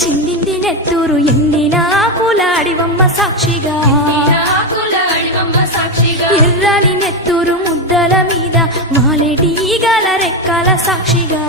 చిందింది నెత్తూరు ఎండిన ఆకులాడివమ్మ సాక్షిగా ఎర్రని నెత్తూరు ముద్దల మీద వాలేటి ఈగల రెక్కల సాక్షిగా